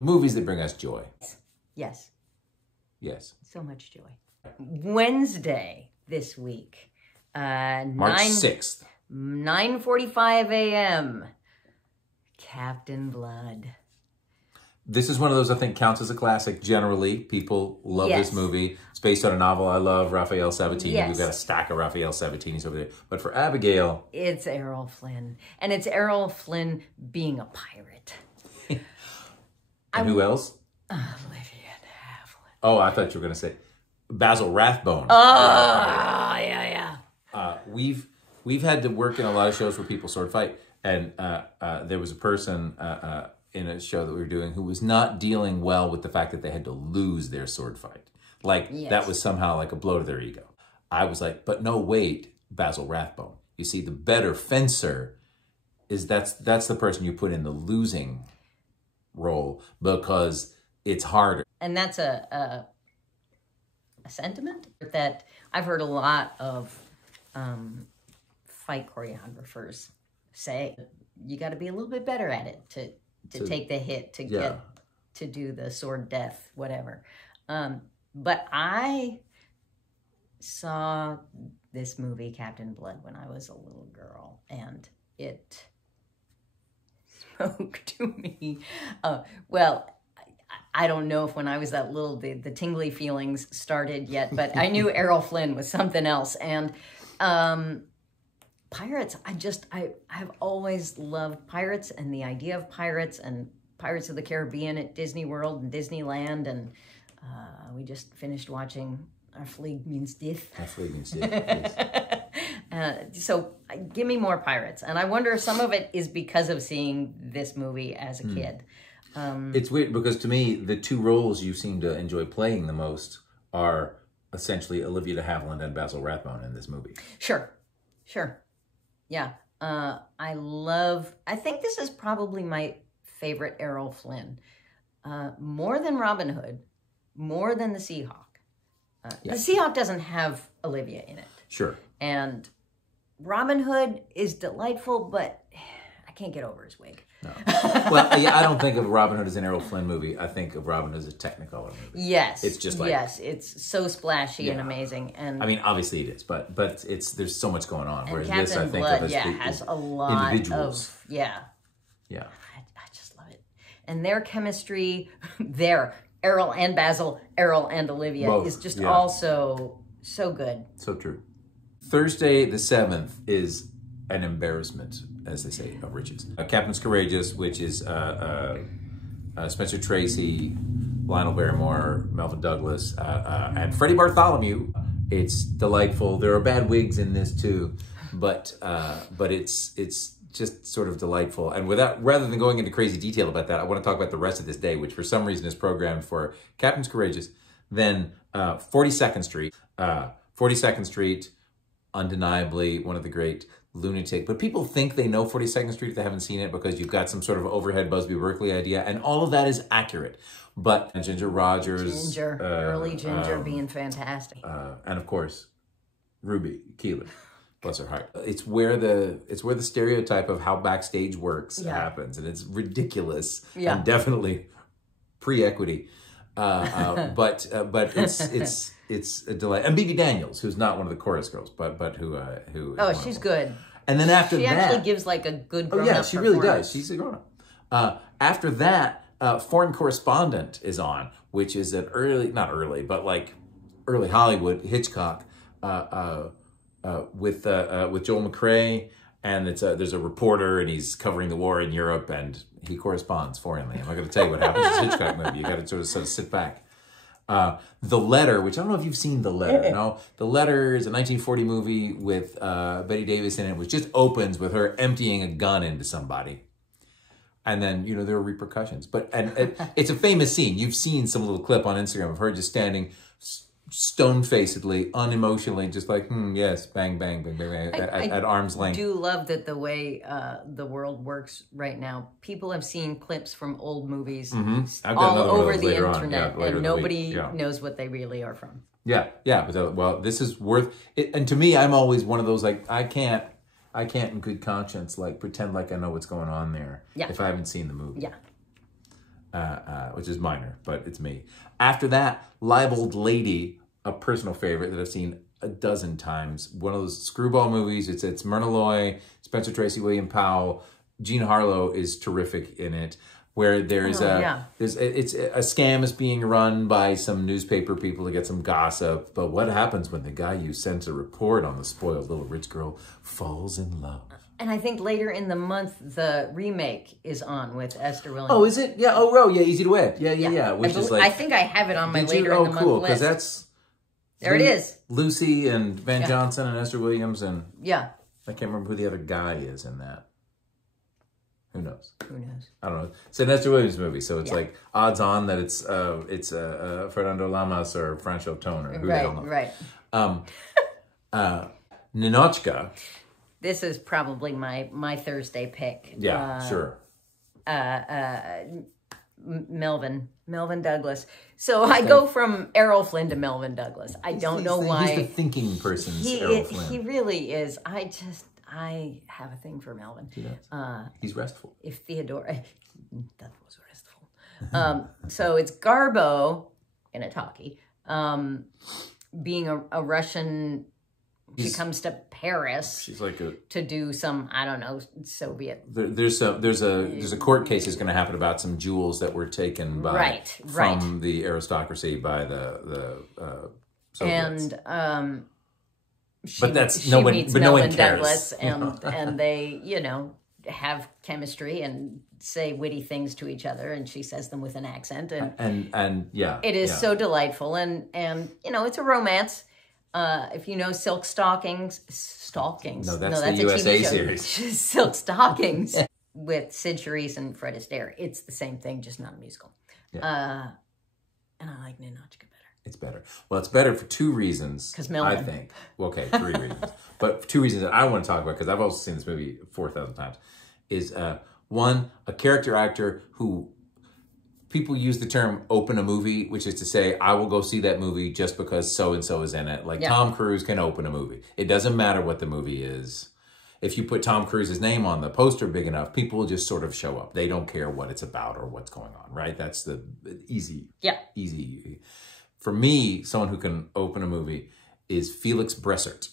Movies that bring us joy. Yes. Yes. So much joy. Wednesday this week. March 6th. 9:45 a.m. Captain Blood. This is one of those I think counts as a classic. Generally, people love this movie. It's based on a novel I love, Raphael Sabatini. Yes. We've got a stack of Raphael Sabatinis over there. But for Abigail... It's Errol Flynn. And it's Errol Flynn being a pirate. And who else? Olivia Havilland. Oh, I thought you were going to say Basil Rathbone. Oh, yeah. We've had to work in a lot of shows where people sword fight. And there was a person... in a show that we were doing who was not dealing well with the fact that they had to lose their sword fight. Like, that was somehow like a blow to their ego. I was like, but no, wait, Basil Rathbone. You see, the better fencer is that's the person you put in the losing role because it's harder. And that's a sentiment that I've heard a lot of fight choreographers say. You got to be a little bit better at it to take the hit, to get to do the sword death, whatever. But I saw this movie, Captain Blood, when I was a little girl, and it spoke to me. Well, I don't know if when I was that little, the tingly feelings started yet, but I knew Errol Flynn was something else. And pirates, I've always loved pirates and the idea of pirates and Pirates of the Caribbean at Disney World and Disneyland. And we just finished watching Our Fleet Means Death. Our Fleet Means Death, yes. So give me more pirates. And I wonder if some of it is because of seeing this movie as a kid. It's weird because to me, the two roles you seem to enjoy playing the most are essentially Olivia de Havilland and Basil Rathbone in this movie. Sure. Yeah. I think this is probably my favorite Errol Flynn. More than Robin Hood, more than the Seahawk. The Seahawk doesn't have Olivia in it. Sure. And Robin Hood is delightful, but I can't get over his wig. No. Well, I don't think of Robin Hood as an Errol Flynn movie. I think of Robin Hood as a Technicolor movie. Yes. It's just like... Yes, it's so splashy and amazing. And I mean, obviously it is, but there's so much going on. Whereas this, I think, of as has a lot individuals. Yeah. I just love it. And their chemistry, Errol and Basil, Errol and Olivia, is just also so good. So true. Thursday the 7th is an embarrassment, as they say, of riches. Captain's Courageous, which is Spencer Tracy, Lionel Barrymore, Melvin Douglas, and Freddie Bartholomew. It's delightful. There are bad wigs in this too, but it's just sort of delightful. And rather than going into crazy detail about that, I want to talk about the rest of this day, which for some reason is programmed for Captain's Courageous, then 42nd Street. 42nd Street, undeniably one of the great lunatic, but people think they know 42nd Street if they haven't seen it because you've got some sort of overhead Busby Berkeley idea, and all of that is accurate. But Ginger Rogers, early Ginger being fantastic, and of course Ruby Keeler, bless her heart. It's where the stereotype of how backstage works happens, and it's ridiculous and definitely pre-equity. But it's a delight. And Bibi Daniels, who's not one of the chorus girls, but who she's good. And then after that, she actually gives like a good grown-up performance. She really does. She's a grown-up. After that, Foreign Correspondent is on, which is an not early, but like early Hollywood Hitchcock with Joel McCrea, and there's a reporter and he's covering the war in Europe and he corresponds foreignly. I'm not going to tell you what happens in this Hitchcock movie. You got to sort of sit back. The Letter, which I don't know if you've seen The Letter. No, The Letter is a 1940 movie with Betty Davis in it, which just opens with her emptying a gun into somebody. And then, there are repercussions. It's a famous scene. You've seen some little clip on Instagram of her just standing stone-facedly, unemotionally, just like, yes, bang, bang, bang, bang, bang, at arm's length. I do love that the way the world works right now. People have seen clips from old movies all over the internet, and nobody knows what they really are from. Yeah. Well, this is worth it. And to me, I'm always one of those, like, I can't in good conscience, like, pretend like I know what's going on there if I haven't seen the movie. Yeah. which is minor, but it's me. After that, Libeled Lady, a personal favorite that I've seen a dozen times. One of those screwball movies. It's Myrna Loy, Spencer Tracy, William Powell. Jean Harlow is terrific in it. Where there's it's a scam is being run by some newspaper people to get some gossip. But what happens when the guy you sent to report on the spoiled little rich girl falls in love? And I think later in the month, the remake is on with Esther Williams. Oh, is it? Yeah. Oh, yeah. Easy to Wed. Yeah. Which is like, I think I have it on my later in the month cool, list. Because there it is. Lucy and Van Johnson and Esther Williams and I can't remember who the other guy is in that. Who knows? Who knows? I don't know. It's an Esther Williams movie, so it's like odds on that it's Fernando Lamas or Francho Tone or who the hell knows. Right. Ninotchka. This is probably my Thursday pick. Yeah, sure. Melvin Douglas. So I go from Errol Flynn to Melvin Douglas. I don't know why. He's the thinking person's Errol Flynn. He really is. I have a thing for Melvin. He does. He's restful. If Theodore, that was restful. So it's Garbo in a talkie, being a Russian. She comes to Paris. She's like to do some, I don't know, Soviet. There's a court case that's going to happen about some jewels that were taken by from the aristocracy by the Soviets. And no one cares. Douglas, and they have chemistry and say witty things to each other, and she says them with an accent, and it is so delightful, and it's a romance. If you know Silk Stockings. No, that's the USA series. Silk Stockings with Sid Charisse and Fred Astaire. It's the same thing, just not a musical. Yeah. And I like Ninotchka better. It's better. Well, it's better for two reasons. Because Melvin. I think. Well, okay, three reasons. But two reasons that I want to talk about, because I've also seen this movie 4,000 times, is one, a character actor who people use the term open a movie, which is to say, I will go see that movie just because so-and-so is in it. Like Tom Cruise can open a movie. It doesn't matter what the movie is. If you put Tom Cruise's name on the poster big enough, people will just sort of show up. They don't care what it's about or what's going on, right? That's the easy. For me, someone who can open a movie is Felix Bressert.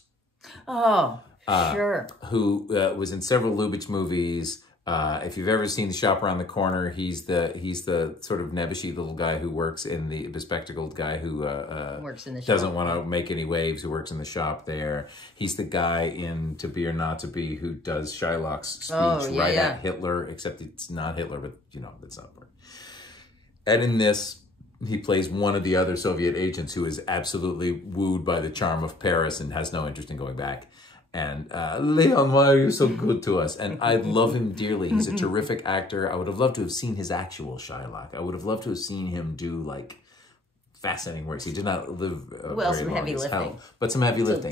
Oh, sure. Who was in several Lubitsch movies. If you've ever seen The Shop Around the Corner, he's the sort of nebbishy little guy who works in the bespectacled guy who works in the shop. Doesn't want to make any waves, who works in the shop there. He's the guy in To Be or Not to Be who does Shylock's speech at Hitler, except it's not Hitler, but that's not right. And in this, he plays one of the other Soviet agents who is absolutely wooed by the charm of Paris and has no interest in going back. And Leon, why are you so good to us? And I love him dearly. He's a terrific actor. I would have loved to have seen his actual Shylock. I would have loved to have seen him do like fascinating works. He did not live very some long heavy as lifting. Hell, but some heavy lifting.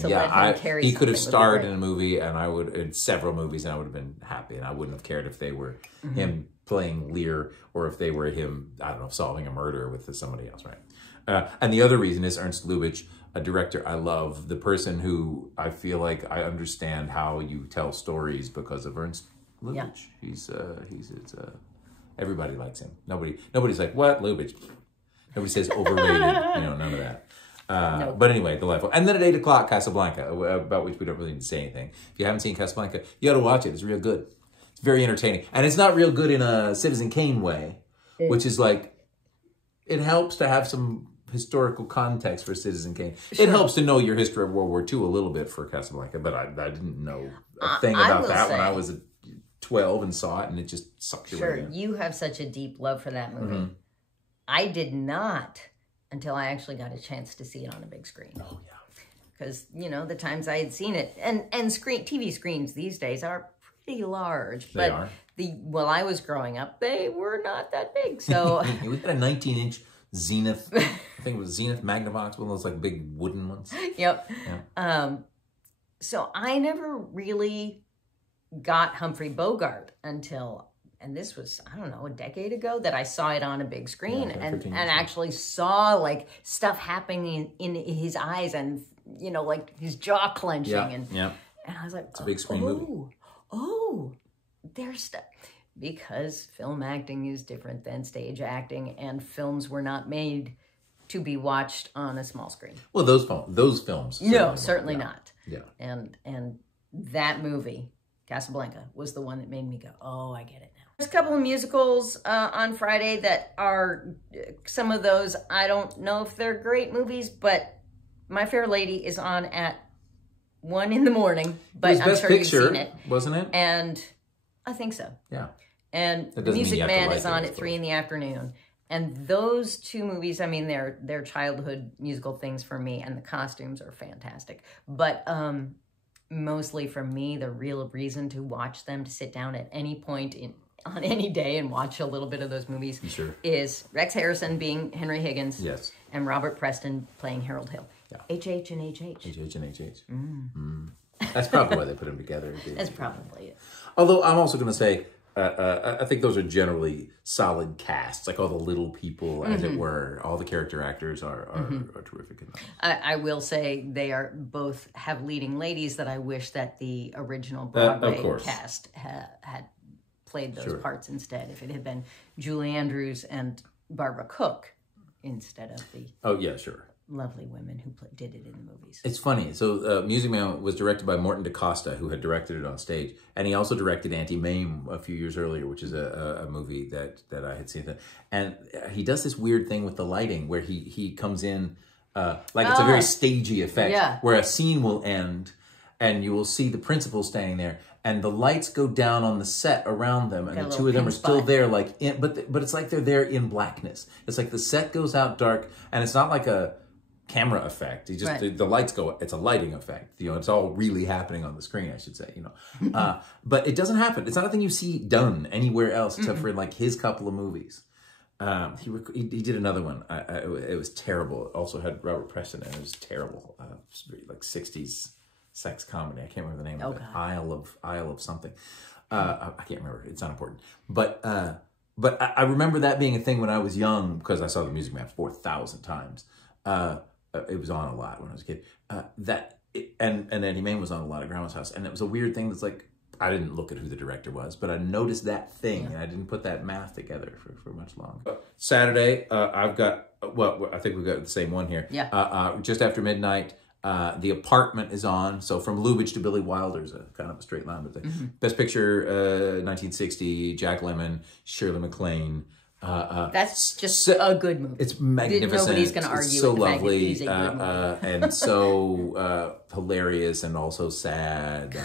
He could have starred in a movie, and I would in several movies, and I would have been happy. And I wouldn't have cared if they were him playing Lear or if they were him, I don't know, solving a murder with somebody else, right? And the other reason is Ernst Lubitsch, a director I love, the person who I feel like I understand how you tell stories because of Ernst Lubitsch. Yeah. Everybody likes him. Nobody's like, what, Lubitsch? Nobody says overrated, none of that. No. But anyway, delightful. And then at 8 o'clock, Casablanca, about which we don't really need to say anything. If you haven't seen Casablanca, you got to watch it. It's real good. It's very entertaining. And it's not real good in a Citizen Kane way, which is like, it helps to have some historical context for Citizen Kane. Sure. It helps to know your history of World War II a little bit for Casablanca, but I didn't know a thing about that when I was 12 and saw it, and it just sucked you right in. Sure, you have such a deep love for that movie. I did not until I actually got a chance to see it on a big screen. Oh, yeah. Because, the times I had seen it, and TV screens these days are pretty large. They are. While I was growing up, they were not that big. So we had a 19-inch Zenith, I think it was Zenith Magnavox, one of those like big wooden ones. Yep. Yeah. So I never really got Humphrey Bogart until, and this was, I don't know, a decade ago that I saw it on a big screen and actually saw like stuff happening in his eyes and, like his jaw clenching. And I was like, it's a big screen movie. Oh, there's stuff. because film acting is different than stage acting, and films were not made to be watched on a small screen. Well, those films. No, certainly not. Yeah. And that movie, Casablanca, was the one that made me go, oh, I get it now. There's a couple of musicals on Friday that are, some of those, I don't know if they're great movies, but My Fair Lady is on at 1 in the morning, but I'm sure you've seen it. Wasn't it? And I think so. Yeah. And The Music Man is on at 3 in the afternoon. And those two movies, I mean, they're childhood musical things for me, and the costumes are fantastic. But mostly for me, the real reason to watch them, to sit down at any point on any day and watch a little bit of those movies, is Rex Harrison being Henry Higgins, yes, and Robert Preston playing Harold Hill. Yeah. HH and HH. HH and HH. That's probably why they put them together. That's probably it. Although I'm also going to say, I think those are generally solid casts, like all the little people, as it were. All the character actors are terrific in them. I will say they are both have leading ladies that I wish that the original Broadway cast had played those parts instead. If it had been Julie Andrews and Barbara Cook instead of the lovely women who did it in the movies. It's funny. So Music Man was directed by Morton DaCosta, who had directed it on stage. And he also directed Auntie Mame a few years earlier, which is a movie that I had seen. And he does this weird thing with the lighting where he comes in, like it's a very stagey effect, where a scene will end and you will see the principal standing there, and the lights go down on the set around them, and the two of them are still there, like but it's like they're there in blackness. It's like the set goes out dark, and it's not like a camera effect. You just the lights go. It's a lighting effect. You know, it's all really happening on the screen, I should say. You know, but it doesn't happen. It's not a thing you see done anywhere else except for in like his couple of movies. He did another one. It was terrible. It also had Robert Preston, and it was terrible. Like 60s sex comedy. I can't remember the name of it. Isle of something. I can't remember. It's not important. But I remember that being a thing when I was young, because I saw The Music Man 4,000 times. It was on a lot when I was a kid. And Eddie Mane was on a lot at Grandma's house. And it was a weird thing that's like, I didn't look at who the director was, but I noticed that thing, and I didn't put that math together for much longer. Saturday, I've got, well, I think we've got the same one here. Yeah. Just after midnight, The Apartment is on. So From Lubitsch to Billy Wilder's a kind of a straight line. But the Best Picture, 1960, Jack Lemmon, Shirley MacLaine. That's just a good movie. It's magnificent. Nobody's going to argue it's so with the lovely, fact that it is a good movie. and so hilarious, and also sad.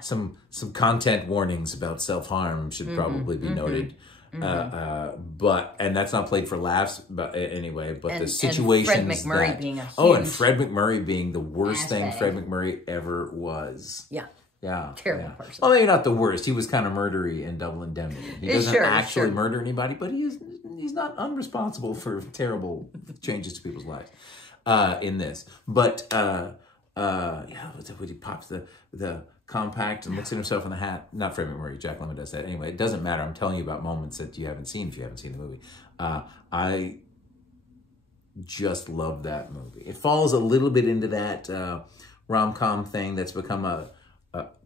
Some content warnings about self-harm should probably be noted. And that's not played for laughs, but anyway. But the situation, and Fred McMurray being a huge and Fred McMurray being the worst thing Fred McMurray ever was. Yeah. Terrible person. Well, maybe not the worst. He was kind of murdery in Double Indemnity. He doesn't actually murder anybody, but he's not unresponsible for terrible changes to people's lives in this. But when he pops the compact and looks at himself in the hat. Not Fred McMurray. Jack Lemmon does that. Anyway, it doesn't matter. I'm telling you about moments that you haven't seen if you haven't seen the movie. I just love that movie. It falls a little bit into that rom-com thing that's become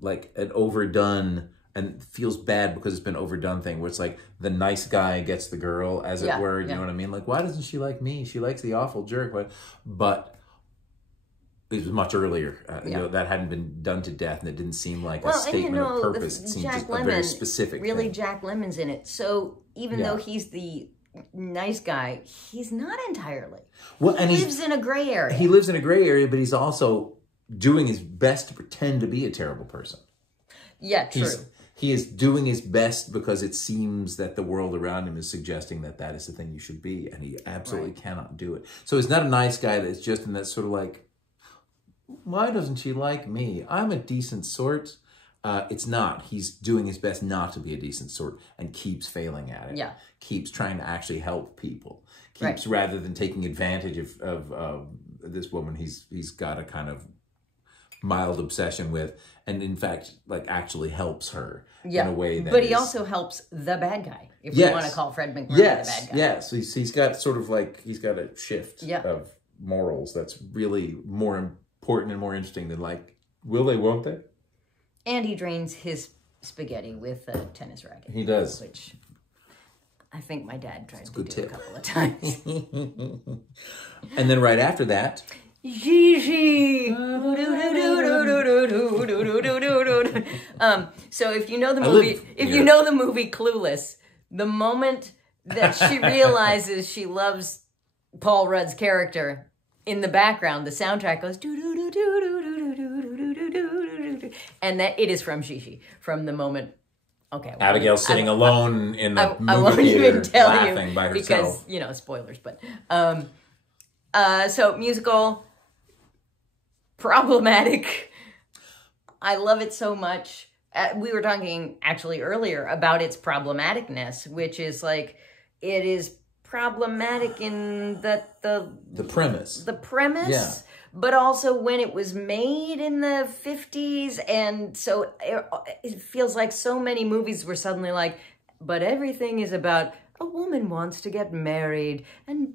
like an overdone and feels bad because it's been overdone thing, where it's like the nice guy gets the girl, as it were. You know what I mean? Like, why doesn't she like me? She likes the awful jerk. But it was much earlier. You know, that hadn't been done to death, and it didn't seem like a statement of purpose. It seemed just a very specific thing. Jack Lemmon's in it. So even though he's the nice guy, he's not entirely. Well, he lives in a gray area. He lives in a gray area, but he's also doing his best to pretend to be a terrible person. Yeah, true. He is doing his best because it seems that the world around him is suggesting that that is the thing you should be, and he absolutely cannot do it. So he's not a nice guy that's just in that sort of like, why doesn't she like me? I'm a decent sort. It's not. He's doing his best not to be a decent sort and keeps failing at it. Yeah. Keeps trying to actually help people. Keeps, rather than taking advantage of this woman he's got a kind of mild obsession with, and in fact, like, actually helps her in a way that But he also helps the bad guy, if you want to call Fred McMurray the bad guy. Yes, he's got sort of like, he's got a shift of morals that's really more important and more interesting than like, will they, won't they? And he drains his spaghetti with a tennis racket. He does. Which I think my dad tried to good do tip. a couple of times. And then right after that, Gigi. So if you know the movie, Clueless, the moment that she realizes she loves Paul Rudd's character, in the background, the soundtrack goes do do do do do do do do do do, and that it is from Gigi from the moment. Okay, well, Abigail sitting alone in the movie I won't theater, even tell laughing you by herself. because spoilers. But so musical, problematic. I love it so much. We were talking actually earlier about its problematicness, which is like it is problematic in that the premise, yeah. But also when it was made in the 50s, and so it feels like so many movies were suddenly like, but everything is about a woman wants to get married and,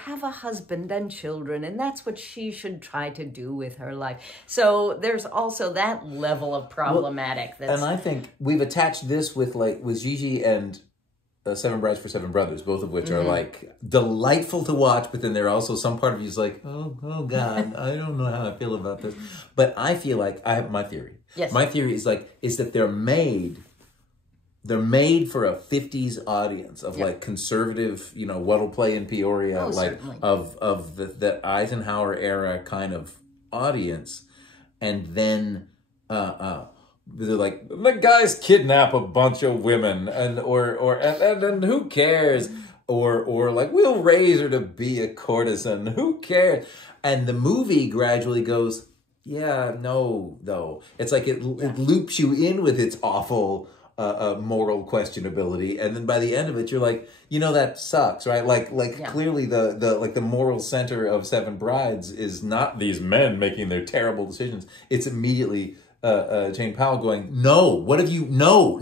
have a husband and children, and that's what she should try to do with her life. So there's also that level of problematic. Well, and I think we've attached this with Gigi and Seven Brides for Seven Brothers, both of which are like delightful to watch, but then there are also some part of you is like, oh God, I don't know how I feel about this. But I feel like I have my theory. Yes. My theory is that they're made for a 50s audience of like conservative, what'll play in Peoria, of the Eisenhower era kind of audience. And then they're like, the guys kidnap a bunch of women and who cares? Or like, we'll raise her to be a courtesan. Who cares? And the movie gradually goes, yeah, no, though. It's like it loops you in with its awful moral questionability, and then by the end of it, you're like, that sucks, right? Clearly the moral center of Seven Brides is not these men making their terrible decisions. It's immediately Jane Powell going, no, what have you, no.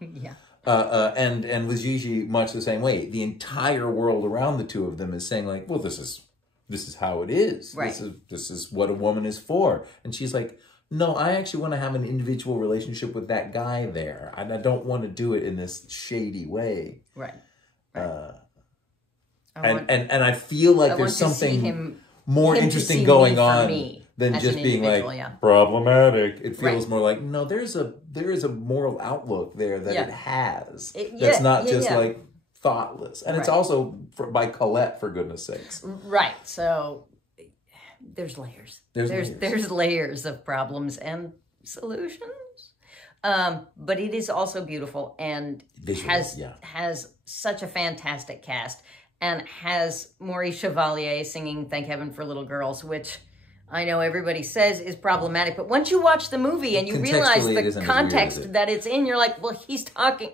Yeah. And with Gigi, much the same way. The entire world around the two of them is saying like, well, this is how it is. Right. This is what a woman is for. And she's like, no, I actually want to have an individual relationship with that guy there. And I don't want to do it in this shady way. Right. And I feel like there's something more interesting going on than just being like problematic. It feels more like, no, there is a moral outlook there that it has. That's not just like thoughtless. And it's also by Colette, for goodness sakes. Right. So there's layers. There's layers of problems and solutions. But it is also beautiful and has such a fantastic cast, and has Maurice Chevalier singing Thank Heaven for Little Girls, which I know everybody says is problematic, but once you watch the movie and you realize the context that it's in, you're like, well, he's talking.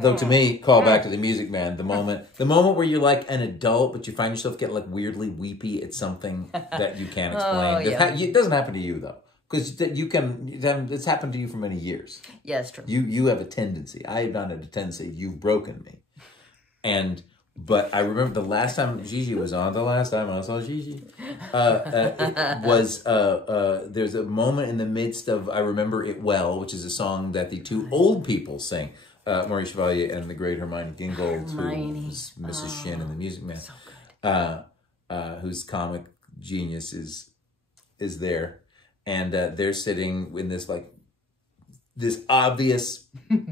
Though to me, call back to The Music Man, the moment where you're like an adult, but you find yourself getting like weirdly weepy at something that you can't explain. It doesn't happen to you though, because it's happened to you for many years. Yeah, it's true. You have a tendency. I have not had a tendency. You've broken me. But I remember the last time Gigi was on, the last time I saw Gigi, it was, there's a moment in the midst of I Remember It Well, which is a song that the two old people sing, Maurice Chevalier and the great Hermione Gingold, who's Mrs. Shin in The Music Man, so whose comic genius is there. And they're sitting in this obvious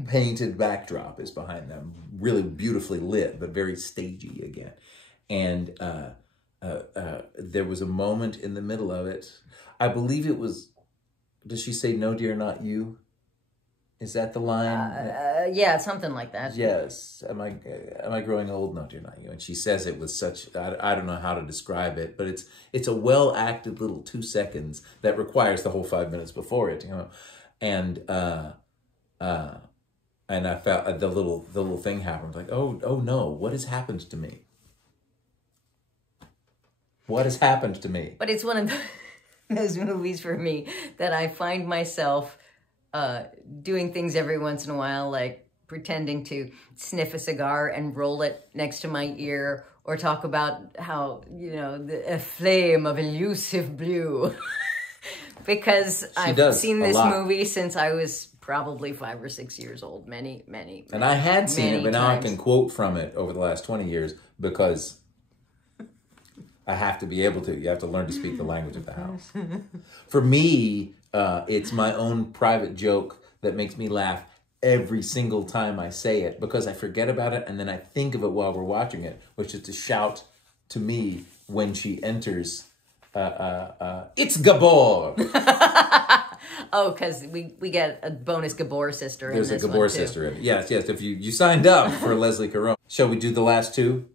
painted backdrop is behind them, really beautifully lit, but very stagey again. And there was a moment in the middle of it. I believe it was, does she say, "No, dear, not you"? Is that the line? Yeah, something like that. Yes. Am I growing old? No, dear, not you. And she says it with such, I don't know how to describe it, but it's a well-acted little 2 seconds that requires the whole 5 minutes before it, And I felt the little thing happened. Like, oh no, what has happened to me? What has happened to me? But it's one of those movies for me that I find myself doing things every once in a while, like pretending to sniff a cigar and roll it next to my ear, or talk about how, a flame of elusive blue. Because I've seen this movie since I was probably 5 or 6 years old. Many. And I had seen it, but now I times. can quote from it over the last 20 years because I have to be able to. You have to learn to speak the language of the house. For me, it's my own private joke that makes me laugh every single time I say it because I forget about it and then I think of it while we're watching it, which is to shout to me when she enters, it's Gabor! Oh, because we get a bonus Gabor sister There's in a this Gabor one, too. sister in it. Yes, if you signed up for Leslie Caron. Shall we do the last two?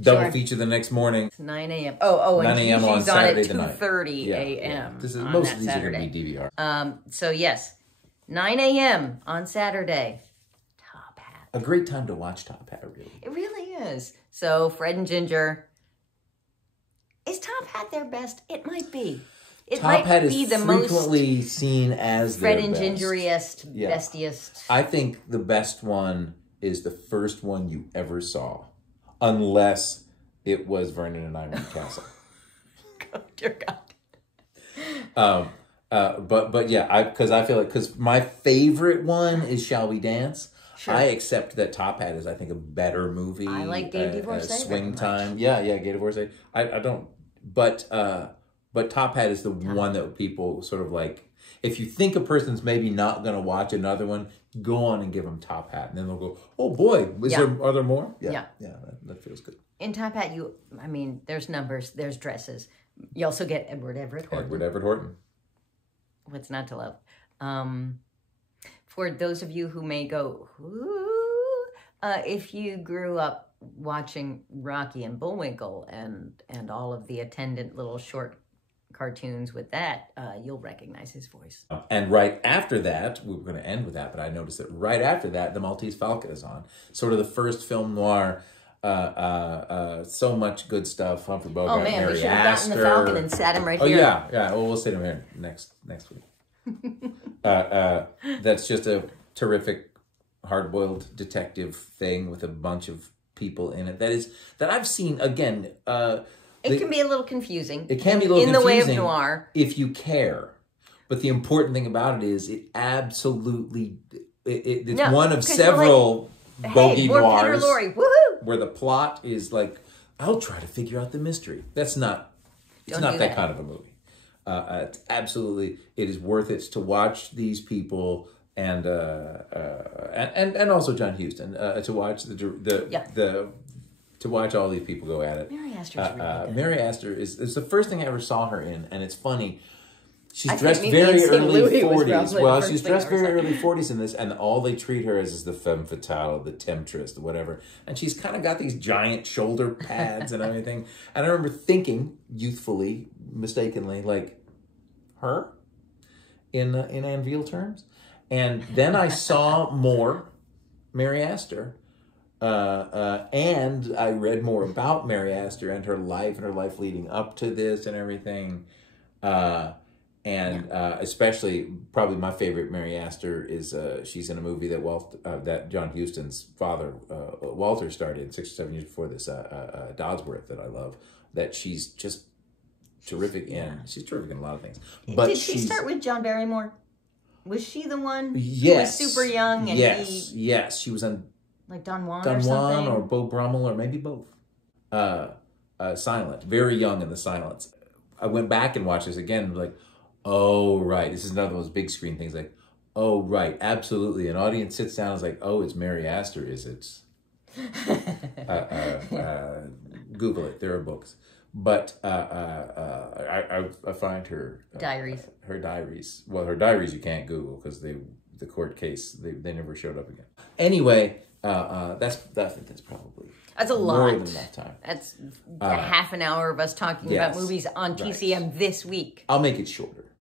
Double Sure. feature the next morning. It's 9 a.m. Oh, 9 and a.m. on she's on at Saturday the night. 2:30 Yeah, a.m. This is, on most that of these Saturday. are going to be DVR. So yes, 9 a.m. on Saturday. Top Hat. A great time to watch Top Hat, really. It really is. So Fred and Ginger. Is Top Hat their best? It might be. It Top might Hat be is the most frequently seen as Fred their and best. Gingeriest, Yeah. bestiest. I think the best one is the first one you ever saw, unless it was Vernon and I Went Castle. Oh, dear God. But yeah, because I feel like because my favorite one is Shall We Dance. Sure. I accept that Top Hat is I think a better movie. I like Gay Divorcee very Swing much. Time. Yeah, Gay Divorcee. I don't. But Top Hat is the one that people sort of like. If you think a person's maybe not going to watch another one, go on and give them Top Hat, and then they'll go, "Oh boy, are there more?" Yeah. That feels good. In Top Hat, there's numbers, there's dresses. You also get Edward Horton. Edward Everett Horton. What's not to love? For those of you who may go, if you grew up watching Rocky and Bullwinkle and all of the attendant little short cartoons with that, you'll recognize his voice. And right after that, we were going to end with that, but I noticed that right after that, The Maltese Falcon is on. Sort of the first film noir. So much good stuff. Humphrey Bogart, Oh man, Mary we should have gotten the Falcon and sat him right Oh here. yeah. Well, we'll sit him here next week. That's just a terrific hard-boiled detective thing with a bunch of people in it. That I've seen again. It can be a little confusing. It can be a little in confusing the way of noir if you care. But the important thing about it is it absolutely it's one of several bogey more noirs Peter Lorre, woohoo! where the plot is like, I'll try to figure out the mystery. It's not that kind of a movie. It's absolutely, it is worth it to watch these people and also John Huston to watch to watch all these people go at it. Mary Astor's really good. Mary Astor is the first thing I ever saw her in, and it's funny. She's I dressed think very St. early Louis was 40s. probably Well, the she's first thing I dressed ever very saw. early 40s in this, and all they treat her as is the femme fatale, the temptress, whatever. And she's kind of got these giant shoulder pads and everything. And I remember thinking, youthfully, mistakenly, like, her? In Anne Veal terms? And then I saw more Mary Astor. And I read more about Mary Astor and her life leading up to this and everything. Especially, probably my favorite Mary Astor is she's in a movie that John Huston's father, Walter, starred in 6 or 7 years before this, Dodsworth, that I love, that she's just terrific in. She's terrific in a lot of things. But Did she start with John Barrymore? Was she the one yes, who was super young? And yes, she was on like Don Juan Don or something? Juan or Beau Brummel or maybe both. Silent, very young in The Silence. I went back and watched this again, like, oh, right. This is another one of those big screen things like, oh, right, absolutely. An audience sits down and is like, oh, it's Mary Astor, is it? Google it. There are books. But I find her... Diaries. Her diaries. Well, her diaries you can't Google because the court case, they never showed up again. Anyway, I think that's probably... That's a lot. More than enough time. That's a half an hour of us talking about movies on TCM this week. I'll make it shorter.